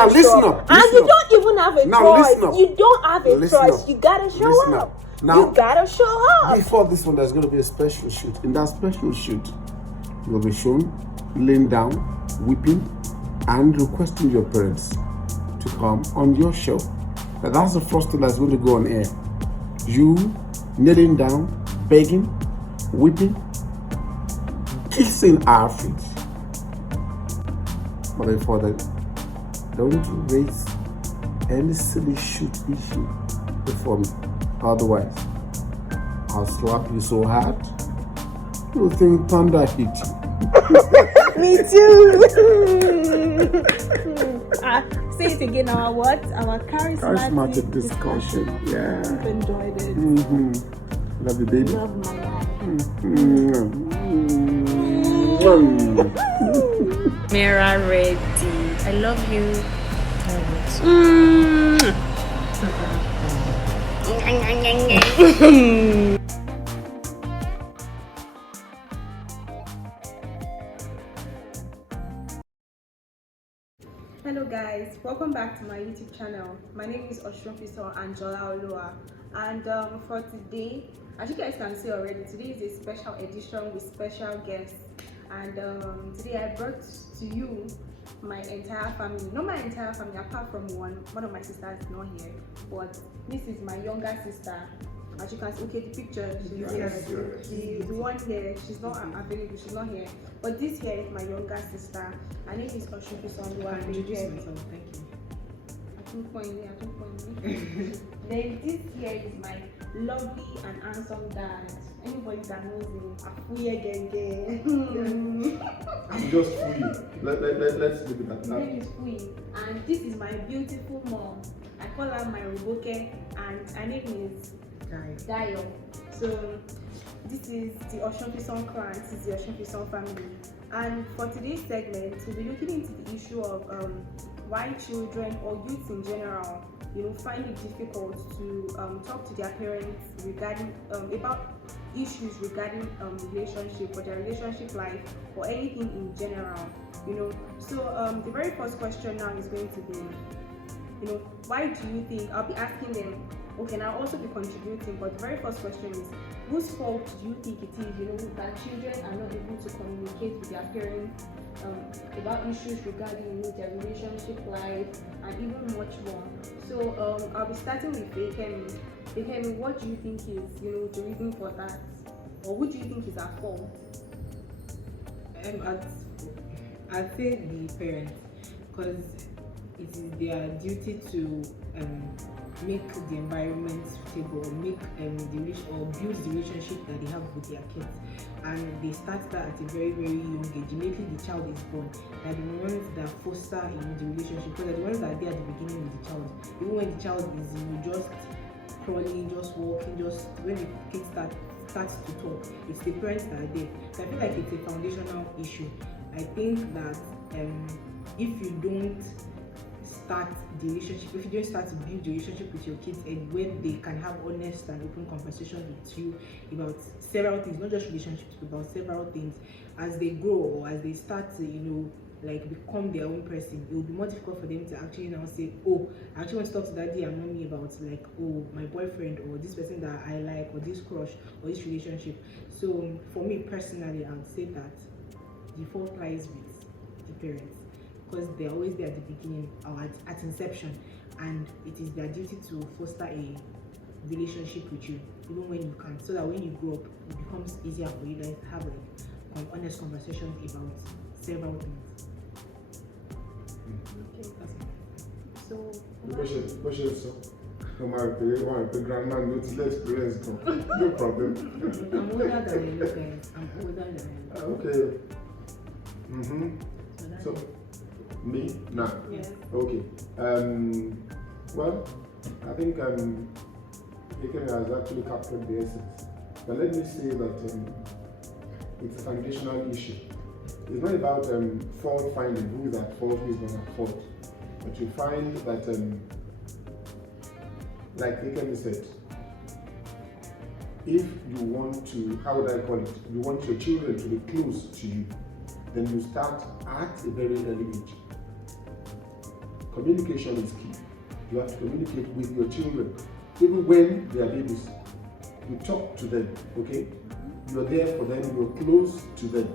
Now listen up. And you don't even have a choice. You don't have a choice. You gotta show up. Now, you gotta show up. Before this one, there's going to be a special shoot. In that special shoot, you'll be shown laying down, weeping, and requesting your parents to come on your show. Now, that's the first thing that's going to go on air. You kneeling down, begging, weeping, kissing our feet. But before that, don't raise any silly shoot issue before me. Otherwise, I'll slap you so hard, you'll think thunder hit you. Me too. Say it again. Our what? Our charismatic discussion. Yeah. I've enjoyed it. Love you, baby. Love my life. Mira ready. I love you. Hello guys, welcome back to my YouTube channel. My name is Osunfisan Anjolaoluwa, and for today, as you guys can see already, today is a special edition with special guests. And today I brought to you my entire family. Not my entire family, apart from one of my sisters is not here, but this is my younger sister. As you can see, okay, the picture, she's here. The one here, she's not available, she's not here. But this here is my younger sister. Her name is Osunfisan. Introduce myself, thank you. I don't point me. Then this here is my lovely and handsome dad. Anybody that knows him, Afuye Genge. I'm just free. Let's leave it at His name is Fui. And this is my beautiful mom. I call her my Roboke, and her name is Dayo. So this is the Osunfisan clan, this is the Osunfisan family. And for today's segment, we'll be looking into the issue of why children or youths in general, find it difficult to talk to their parents regarding about issues regarding relationship or their relationship life or anything in general. So the very first question now is going to be, why do you think? I'll be asking them. Okay, and I'll also be contributing, but the very first question is, whose fault do you think it is, that children are not able to communicate with their parents about issues regarding, their relationship life and even much more. So I'll be starting with Bekemi. Bekemi, what do you think is, the reason for that? Or who do you think is at fault? I'd say the parents, because it is their duty to make the environment suitable, or make or build the relationship that they have with their kids, and they start that at a very, very young age. Immediately the child is born, they're the ones that foster the relationship, because they're the ones that are there at the beginning with the child. Even when the child is just crawling, just walking, just when the kid starts to talk, it's the parents that are there. So I feel like it's a foundational issue. I think that if you don't start the relationship, if you don't start to build the relationship with your kids, and where they can have honest and open conversations with you about several things, not just relationships, but about several things, as they grow or as they start to become their own person, it will be more difficult for them to actually now say, oh, I actually want to talk to daddy and mommy about my boyfriend or this person that I like, or this crush, or this relationship. So for me personally, I would say that the fault lies with the parents, because they're always there at the beginning or at inception, and it is their duty to foster a relationship with you, even when you can't, so that when you grow up, it becomes easier for you guys to have honest conversations about several things. Okay. So, question, sir. The grandma knows the experience. No problem. I'm older than you guys. Okay. So me now. Yes. Okay. Well, I think Bekemi has actually captured the essence. But let me say that it's a foundational issue. It's not about fault finding, who is at fault, who is not at fault. But you find that, like Bekemi said, if you want to, how would I call it? You want your children to be close to you, then you start at a very early age. communication is key. You have to communicate with your children, even when they are babies. You talk to them, okay? You're there for them, you're close to them.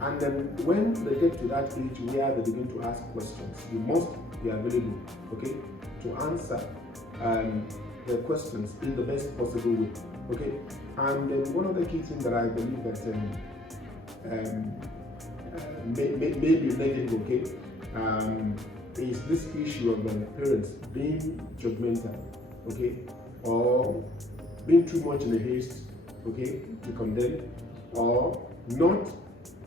And then when they get to that age where they begin to ask questions, you must be available, okay, to answer their questions in the best possible way, okay? And then one of the key things that I believe that may be negative, okay, is this issue of parents being judgmental, okay, or being too much in a haste, okay, to condemn, or not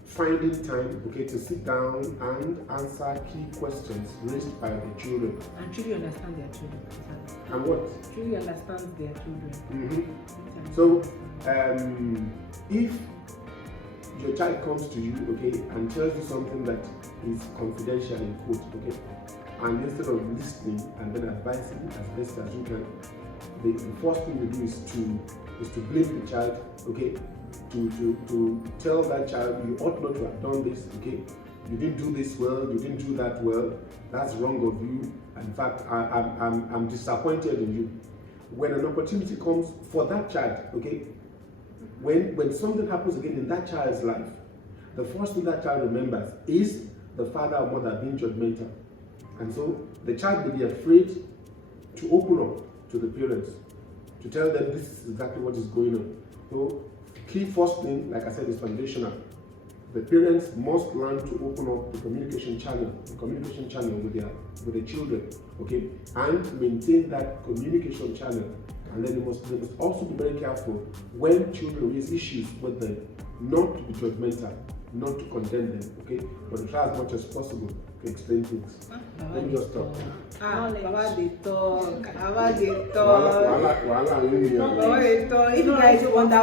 finding time, okay, to sit down and answer key questions raised by the children. And truly understand their children. And what? Truly understand their children. Mm-hmm. So, if your child comes to you, okay, and tells you something that is confidential in quote, okay, and instead of listening and then advising as best as you can, the first thing you do is to blame the child, okay, to tell that child you ought not to have done this, okay, you didn't do this well, you didn't do that well, that's wrong of you. In fact, I'm disappointed in you. When an opportunity comes for that child, okay, when something happens again in that child's life, the first thing that child remembers is the father or mother being judgmental. And so the child will be afraid to open up to the parents, to tell them this is exactly what is going on. So key first thing, like I said, is foundational. The parents must learn to open up the communication channel with the children, okay, and maintain that communication channel. And then they must also be very careful when children raise issues with them, not to be judgmental, not to condemn them, okay, but to try as much as possible to explain things. Let me just talk. Baba they talk. If you guys wonder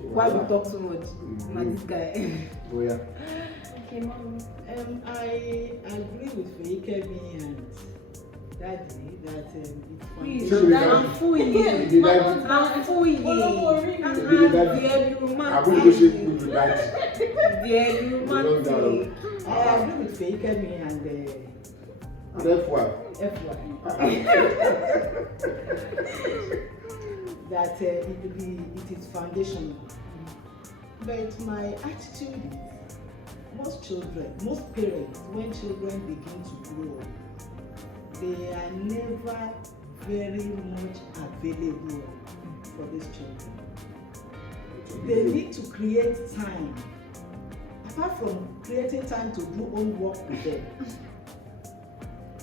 why we talk so much, this guy. Oh yeah. Okay, Mom. I agree with Feikemi and Daddy that it's Please, Should we I'm full. I agree with Feikemi and Therefore, that it is foundational. But my attitude is, most parents, when children begin to grow, they are never very much available for these children. They need to create time. Apart from creating time to do homework with them,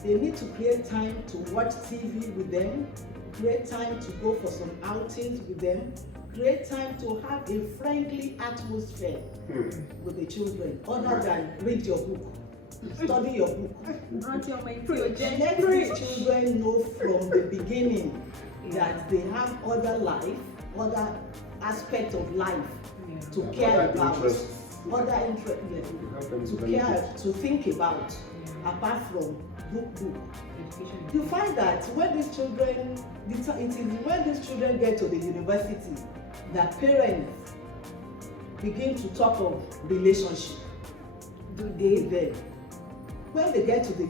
they need to create time to watch TV with them, create time to go for some outings with them, create time to have a friendly atmosphere with the children, other than read your book, study your book. Let these children know from the beginning that they have other life, other aspects of life to care about, other interests, to think about, apart from book. You find that when these children, it is when these children get to the university that parents begin to talk of relationship. Do they then? When they get to the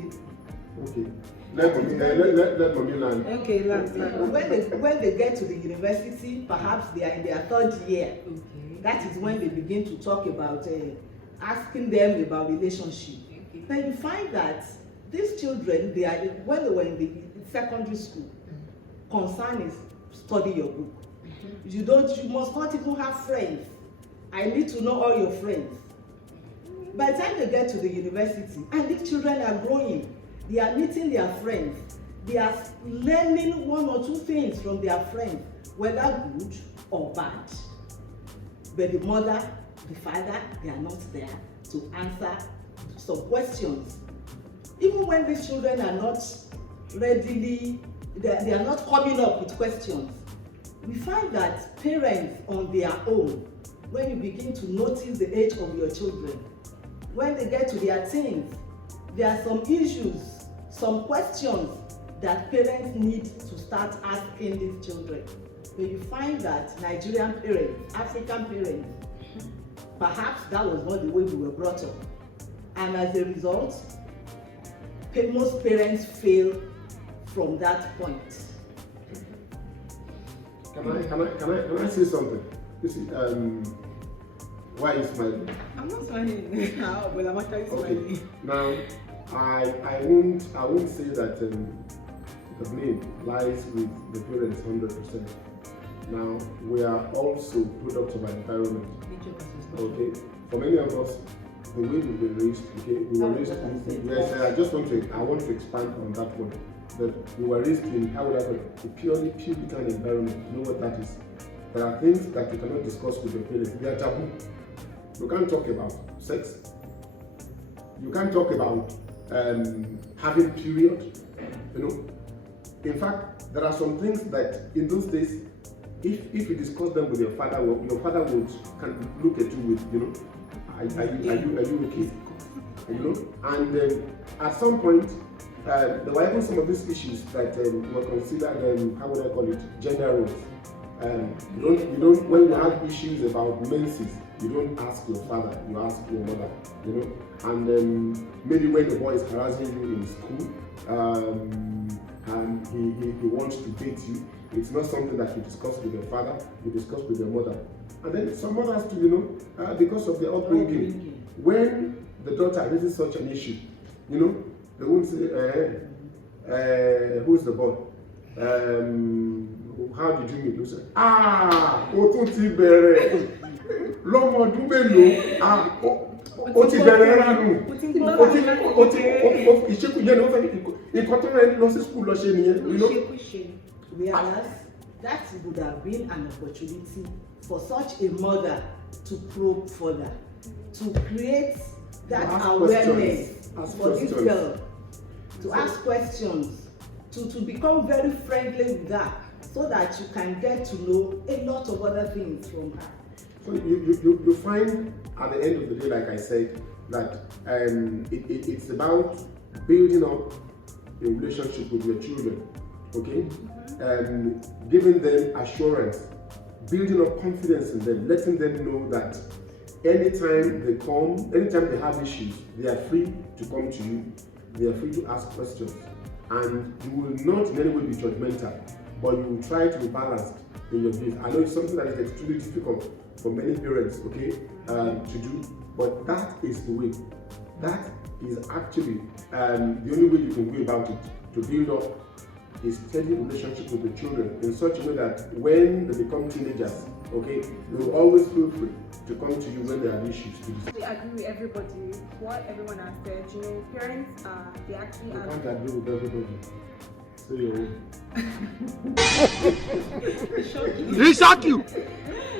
okay. Let mommy land. Okay, land. When they get to the university, perhaps they are in their third year. Okay. That is when they begin to talk about asking them about relationship. Okay. Then you find that these children, when they were in the secondary school, concern is study your book. You must not even have friends. I need to know all your friends. By the time they get to the university, and these children are growing, they are meeting their friends, they are learning one or two things from their friends, whether good or bad. But the mother, the father, they are not there to answer some questions. Even when these children are not readily, they are not coming up with questions, we find that parents on their own, when you begin to notice the age of your children, when they get to their teens, there are some issues, some questions that parents need to start asking these children. But you find that Nigerian parents, African parents, perhaps that was not the way we were brought up. And as a result, most parents fail from that point. Can I say something? You see, why are you smiling? I'm not smiling. Well, I'm actually smiling. Now, I won't say that the blame lies with the parents 100%. Now, we are also products of our environment. Okay, for many of us, the way we've been raised, okay, we were raised in, yes, I want to expand on that one. That we were raised in, how would I call it, a purely Puritan environment. You know what that is? There are things that you cannot discuss with your parents. They are taboo. You can't talk about sex. You can't talk about having period. You know. In fact, there are some things that in those days, if you discuss them with your father would can look at you with, you know, are you okay? You know, and at some point, there were even some of these issues that were considered, how would I call it, gender roles. You don't when you have issues about menses, you don't ask your father, you ask your mother, you know. And maybe when the boy is harassing you in school, and he wants to date you, it's not something that you discuss with your father, you discuss with your mother. And then some mothers too, you know, because of the upbringing, when the daughter raises such an issue, you know, they won't say, who's the boy? How did you meet? You say, o ti bẹ̀rẹ̀ lọ́mọ ọdún mélòó, o ti bẹ̀rẹ̀ ránù, o ti ìṣekújẹ ni ó fẹ́ nǹkan tó rẹ̀ lọ sí school lọ ṣe nìyẹn, you know. Whereas that would have been an opportunity for such a mother to probe further, to create that awareness for this girl, to ask questions, to become very friendly with her, so that you can get to know a lot of other things from her. So you find at the end of the day, like I said, that it's about building up a relationship with your children, okay? Giving them assurance, building up confidence in them, letting them know that anytime they have issues, they are free to come to you, they are free to ask questions, and you will not in any way be judgmental, but you will try to be balanced in your views. I know it's something that is extremely difficult for many parents, okay, to do, but that is the way. That is actually the only way you can go about it, to build up a steady relationship with the children in such a way that when they become teenagers, okay, they will always feel free to come to you when they have issues. I agree with everybody, what everyone has said. You know, parents they actually you can't agree with everybody. So They shock you.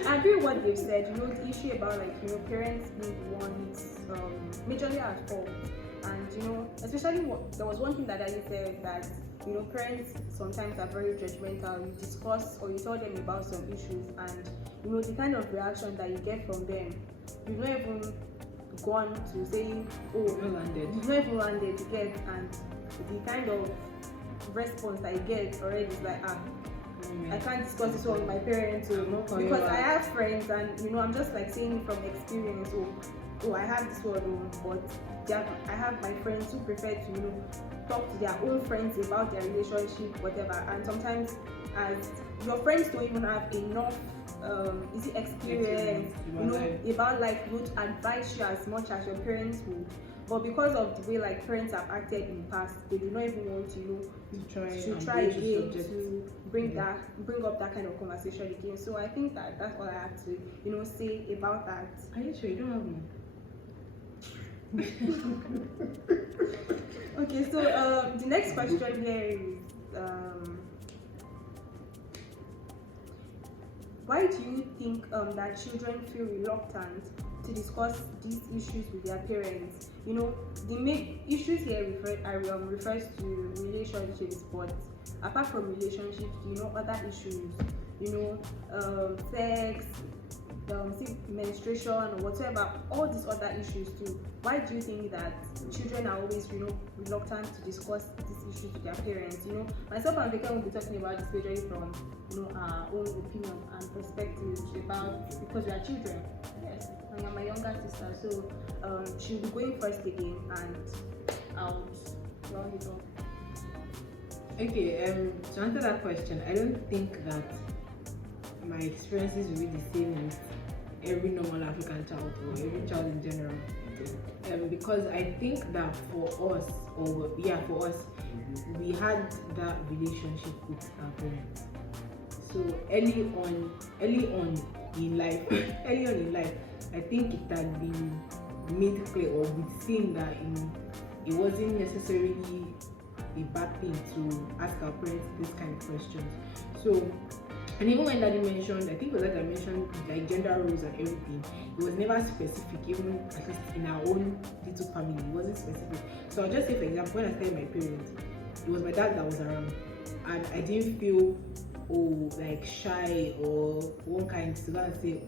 I agree with what they've said. You know, the issue about, like, you know, parents being the ones majorly at fault. And, you know, especially there was one thing that I said, that, you know, parents sometimes are very judgmental. You discuss or you tell them about some issues, and, you know, the kind of reaction that you get from them, you've not even gone to saying, you've not even landed to get, and the kind of response that you get already is like, I can't discuss this one with my parents, because I have friends, and, you know, I'm just like saying from experience, I have this one, but I have my friends who prefer to, you know, talk to their own friends about their relationship, whatever. And sometimes, as your friends don't even have enough experience, you know, about life, would advise you as much as your parents would. But because of the way, like, parents have acted in the past, they do not even want to, you know, to try again to bring up that kind of conversation again. So I think that's all I have to, you know, say about that. Are you sure you don't have one? Okay, so the next question here is, why do you think that children feel reluctant to discuss these issues with their parents? You know, the main issues here refers to relationships, but apart from relationships, you know, other issues, you know, sex, menstruation, or whatever, all these other issues too. Why do you think that children are always, you know, reluctant to discuss these issues with their parents? You know, myself and Vika will be talking about this majorly from, you know, our own opinion and perspectives about, because we are children. Yes, and I'm my younger sister, so she'll be going first again, and round it up. Okay, to answer that question, I don't think that my experiences will be the same with every normal African child or every child in general. Because I think that for us, we had that relationship with our parents. So early on in life, I think it had been made clear, or we'd seen that it wasn't necessarily a bad thing to ask our parents this kind of questions. So, and even when Daddy mentioned, I think it was that I mentioned like gender roles and everything, it was never specific, even at least in our own little family, it wasn't specific. So I'll just say, for example, when I started my parents, it was my dad that was around, and I didn't feel like shy or one kind to go and say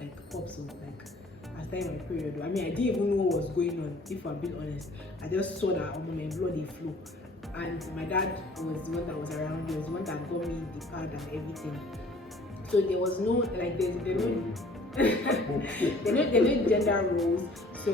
like pops or like I started my period. I mean, I didn't even know what was going on, if I'm being honest. I just saw that my blood they flow. And my dad was the one that was around, he was the one that got me the pad and everything. So there was no like there's no gender roles. So,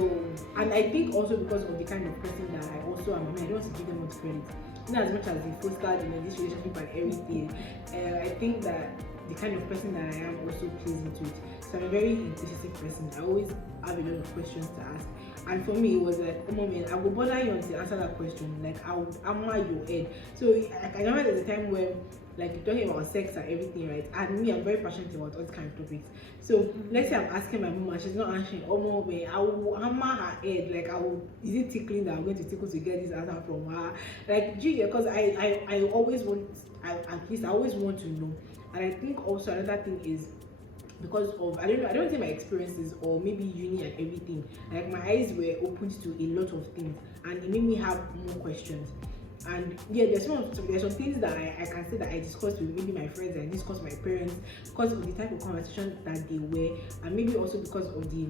and I think also because of the kind of person that I also am, I mean, I don't want to give them much credit. Not as much as they fostered this relationship and everything. I think that the kind of person that I am also plays into it. So I'm a very inquisitive person. I always have a lot of questions to ask. And for me, it was like, oh moment, I will bother you until answer that question. Like, I would hammer your head. So I remember there's a time when, like, you're talking about sex and everything, right? And me, I'm very passionate about all these kind of topics. So let's say I'm asking my mom and she's not answering. Oh moment, I will hammer her head. Like, is it tickling that I'm going to tickle to get this answer from her? Like, because I always want, at least I always want to know. And I think also another thing is, because of I don't think my experiences or maybe uni and everything, like my eyes were opened to a lot of things and it made me have more questions. And yeah, there's some things that I can say that I discussed with maybe my friends, I discussed with my parents because of the type of conversation that they were, and maybe also because of the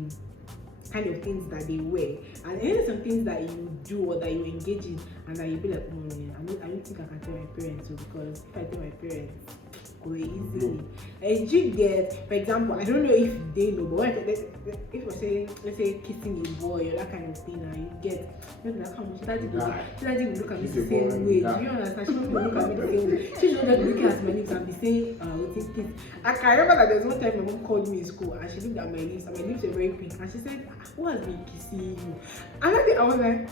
kind of things that they were. And then some things that you do or that you engage in and that you be like, I don't think I can tell my parents, because if I tell my parents, go easily. And you get, for example, I don't know if they know, but if we're saying, let's say kissing a boy or that kind of thing, and you get, like how much daddy will look at me the same way. Do you understand? She will look at me the same way. She should not look at my lips and be saying, kiss. I can remember that there was one time my mom called me in school and she looked at my lips and my lips were very pink and she said, who has been kissing you? And I was like,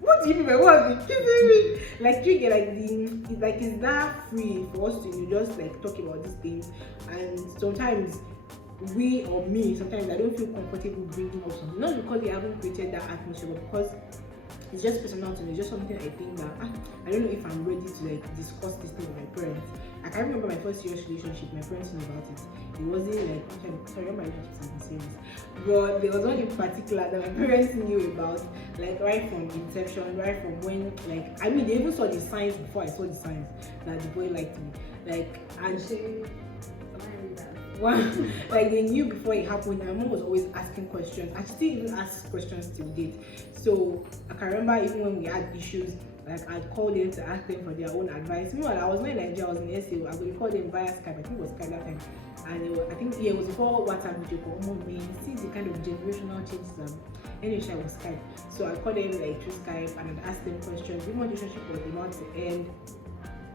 what do you mean by what has been kissing me? Like, you get it's that free for us to just like talk about these things. And sometimes sometimes I don't feel comfortable bringing up something, not because they haven't created that atmosphere, but because it's just personal to me. It's just something I think that I don't know if I'm ready to like discuss this thing with my parents. I can remember my first serious relationship. My parents knew about it. It wasn't like sorry, my relationship is serious, but there was one in particular that my parents knew about, like right from inception, right from when they even saw the signs before I saw the signs that the boy liked me. Like they knew before it happened. My mom was always asking questions, and she still even asks questions till date. So I can remember even when we had issues, like I'd call them to ask them for their own advice. Meanwhile, I was not in Nigeria, I was in SA. I would call them via Skype. I think it was Skype that time, and it was before WhatsApp video call. See the kind of generational changes. Anyway, I was Skype, so I called them like through Skype and I'd ask them questions. Even when the relationship was about to end,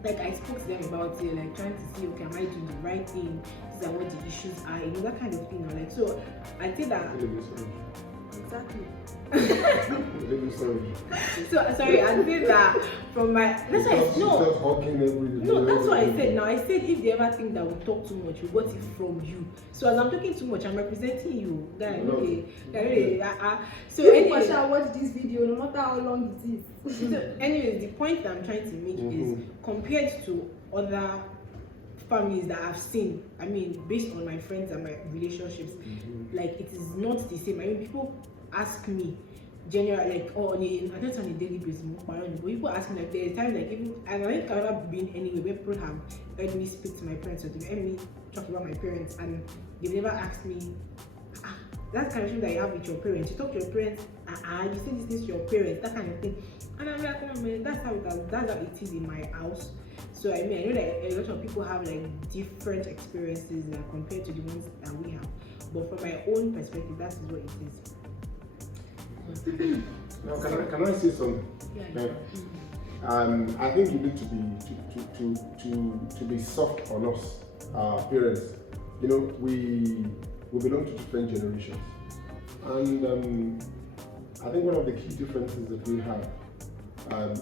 like I spoke to them about it, like trying to see, okay, am I doing the right thing? These are what the issues are, that kind of thing. Like, so I think that exactly. So sorry, I think that from my that's why that's what I said. Now I said if they ever think that we talk too much, we got it from you. So as I'm talking too much, I'm representing you. So anyway, shall watch this video no matter how long it is. So anyways, the point that I'm trying to make is compared to other families that I've seen, I mean, based on my friends and my relationships, like it is not the same. I mean, people ask me generally, like, I don't on a daily basis, but people ask me, like, there's times, like, even, and I think I've never been anywhere where people have heard me speak to my parents or they've heard me talk about my parents, and they've never asked me, that kind of thing that you have with your parents. You talk to your parents, you say this to your parents, that kind of thing. And I'm like, oh man, that's how it is in my house. So I mean, I know that a lot of people have like different experiences compared to the ones that we have. But from my own perspective, that is what it is. Now, can I say something? Yeah. I think you need to be soft on us, parents. You know, we belong to different generations, and I think one of the key differences that we have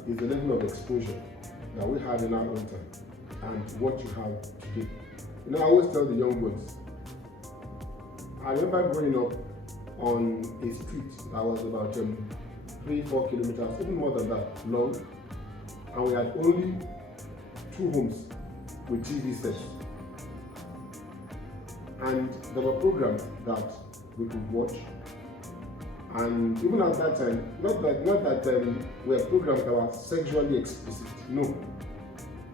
is the level of exposure that we had in our own time and what you have today. You know, I always tell the young ones, I remember growing up on a street that was about 3-4 kilometers, even more than that, long, and we had only 2 homes with TV sets. And there were programs that we could watch. And even at that time, not that were programs that were sexually explicit, no.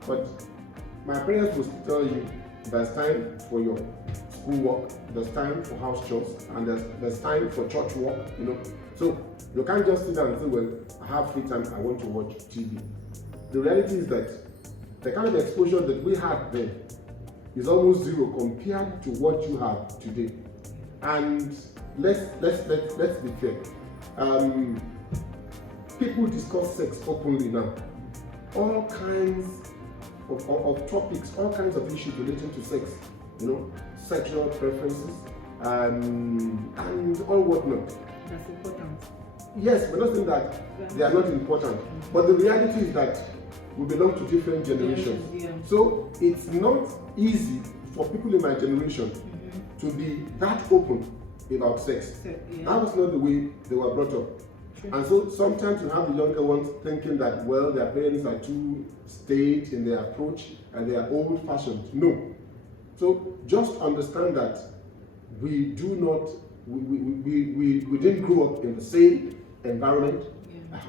But my parents would tell you there's time for your schoolwork, there's time for house chores, and there's time for church work, you know. So you can't just sit down and say, well, I have free time, I want to watch TV. The reality is that the kind of exposure that we had then is almost zero compared to what you have today. And let's be fair. People discuss sex openly now. All kinds of topics, all kinds of issues relating to sex, you know, sexual preferences, and all whatnot. That's important. Yes, we're not saying that they are not important, but the reality is that we belong to different generations. Yeah. So it's not easy for people in my generation to be that open about sex. Yeah. That was not the way they were brought up. Sure. And so sometimes you have the younger ones thinking that, well, their parents are too staid in their approach and they are old-fashioned. No. So just understand that we do not, we didn't grow up in the same environment,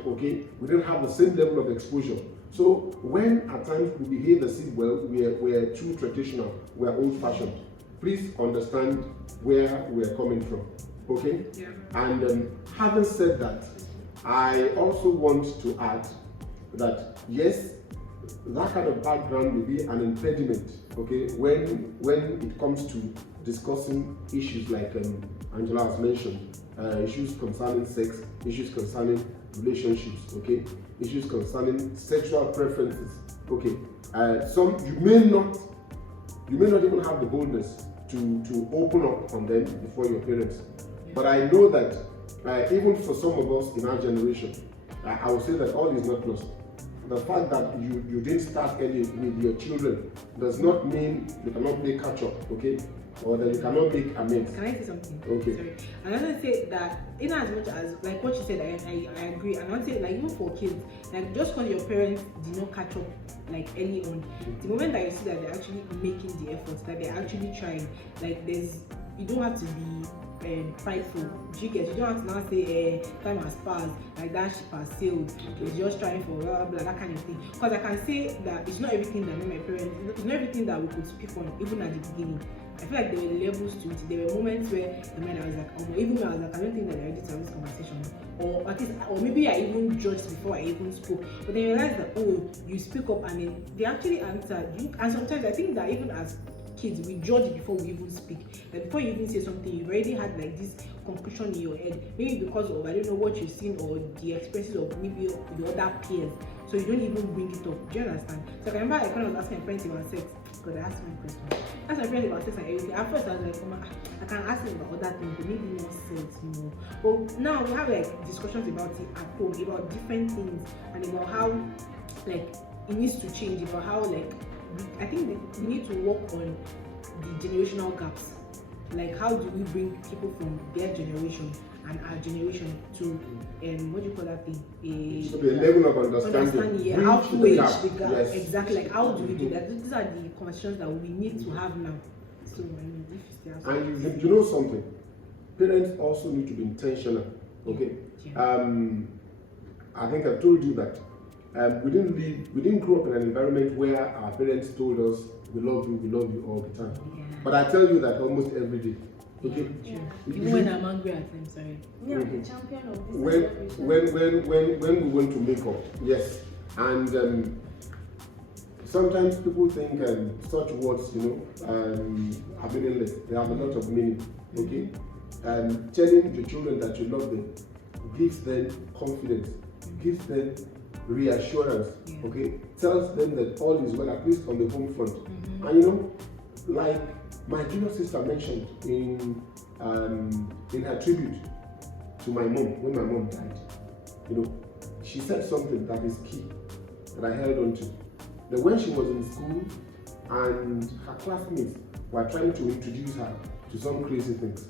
okay? We didn't have the same level of exposure. So when at times we behave as if, well, we're too traditional, we're old-fashioned, please understand where we're coming from, okay? Yeah. And having said that, I also want to add that yes, that kind of background may be an impediment, okay, when it comes to discussing issues like Angela has mentioned, issues concerning sex, issues concerning relationships, okay, issues concerning sexual preferences, okay. You may not even have the boldness to open up on them before your parents. But I know that even for some of us in our generation, I would say that all is not lost. The fact that you didn't start early with your children does not mean you cannot make catch up, okay? Or that you cannot make amends. Can I say something? Okay. Sorry. I want to say that in as much as like what you said, I agree. And I want to say like even for kids, like just because your parents did not catch up like early on, the moment that you see that they're actually making the efforts, that they're actually trying, like you don't have to be prideful. You don't have to now say time has passed, like that ship has sailed. It's just trying for blah, blah, blah, that kind of thing. Because I can say that it's not everything that my parents, it's not everything that we could speak on even at the beginning. I feel like there were levels to it. There were moments where the man I was like, oh, even when I was like, I don't think that they're ready to have this conversation. Or at least, or maybe I even judged before I even spoke. But then you realize that, oh, you speak up and then they actually answered you. And sometimes I think that even as kids, we judge before we even speak. Like before you even say something, you've already had like this conclusion in your head. Maybe because of, I don't know, what you've seen or the experiences of maybe your other peers. So you don't even bring it up. Do you understand? So I remember like when I was asking my friends about sex, because I asked my question. I asked my friends about sex and everything. At first I was like, I can ask them about other things, but maybe more sex, you know. But now we have like discussions about it at home, about different things and about how like it needs to change, about how like I think we need to work on the generational gaps. Like how do we bring people from their generation and our generation to what do you call that thing? So the level of understanding. Yeah, how to bridge the gap. Yes. Exactly. Like how do we do that? These are the conversations that we need to have now. So and you know something, parents also need to be intentional. Okay. Yeah. I think I told you that we didn't grow up in an environment where our parents told us we love you all the time. Yeah. But I tell you that almost every day. Okay. Yeah. Even when I'm angry at times, sorry. Me, I'm the champion of this. When we went to make up, yes, and sometimes people think such words, you know, are meaningless. They have a lot of meaning. Okay, telling the children that you love them gives them confidence, gives them reassurance, okay, tells them that all is well, at least on the home front. And like my junior sister mentioned in her tribute to my mom when my mom died, she said something that is key that I held on to. That when she was in school and her classmates were trying to introduce her to some crazy things,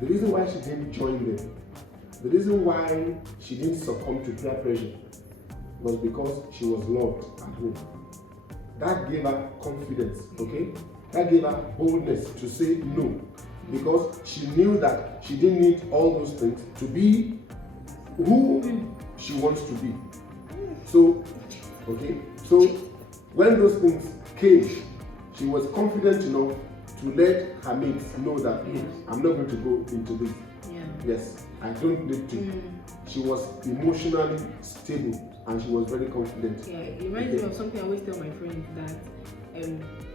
the reason why she didn't join them, the reason why she didn't succumb to peer pressure was because she was loved at home. That gave her confidence, okay? That gave her boldness to say no, because she knew that she didn't need all those things to be who she wants to be. So when those things came, she was confident enough to let her mates know that I'm not going to go into this. Yes, I don't need to. She was emotionally stable and she was very confident. Yeah, it reminds me of something I always tell my friends that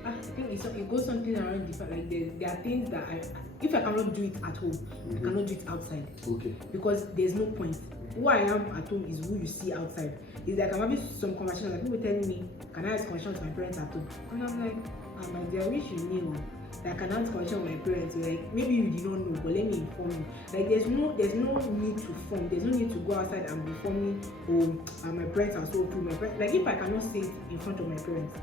I think it goes something around different. Like there are things that if I cannot do it at home, I cannot do it outside. Okay. Because there's no point. Who I am at home is who you see outside. It's like I'm having some conversations. Like people telling me, "Can I have conversation with my parents at home?" And I'm like, my dear, I wish you knew that I can have conversation with my parents. Like maybe you did not know, but let me inform you. Like there's no need to form. There's no need to go outside and be forming. Oh, my parents are so cool. My parents, like if I cannot say it in front of my parents,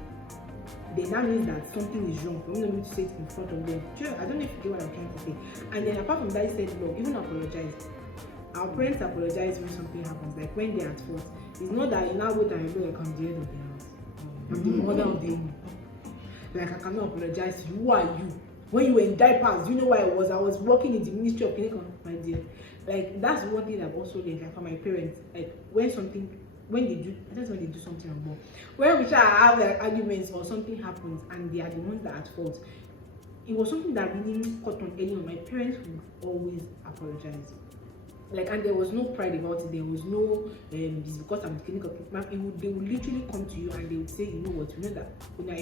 then that means that something is wrong. I'm not going to say it in front of them. Sure, I don't know if you get what I'm trying to say. And then apart from that, he said, "Look, even apologize." Our parents apologize when something happens, like when they're at fault. It's not that you now wait and you like I'm the head of the house. I'm the mother of the home. Like I cannot apologize to you. Who are you? When you were in diapers, you know where I was? I was working in the Ministry of Clinical, my dear. Like that's one thing I've also learned, like, from my parents. Like when they do something wrong. When we try to have like arguments or something happens and they are the ones that are at fault, it was something that really caught on anyone. My parents would always apologize. Like, and there was no pride about it. There was no this because I'm clinical. They would literally come to you and they would say, you know what, I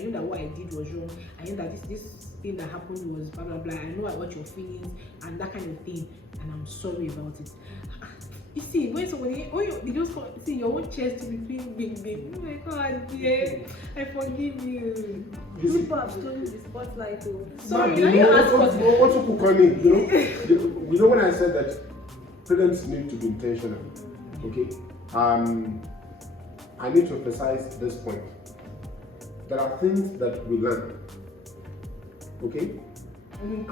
know that what I did was wrong. I know that this thing that happened was blah blah blah. I know what your feelings and that kind of thing, and I'm sorry about it. You see, when you just see your own chest to be big, oh my God, dear, I forgive you. People have stolen the spotlight. Sorry, you know when I said that parents need to be intentional, okay? I need to emphasize this point. There are things that we learn, okay? And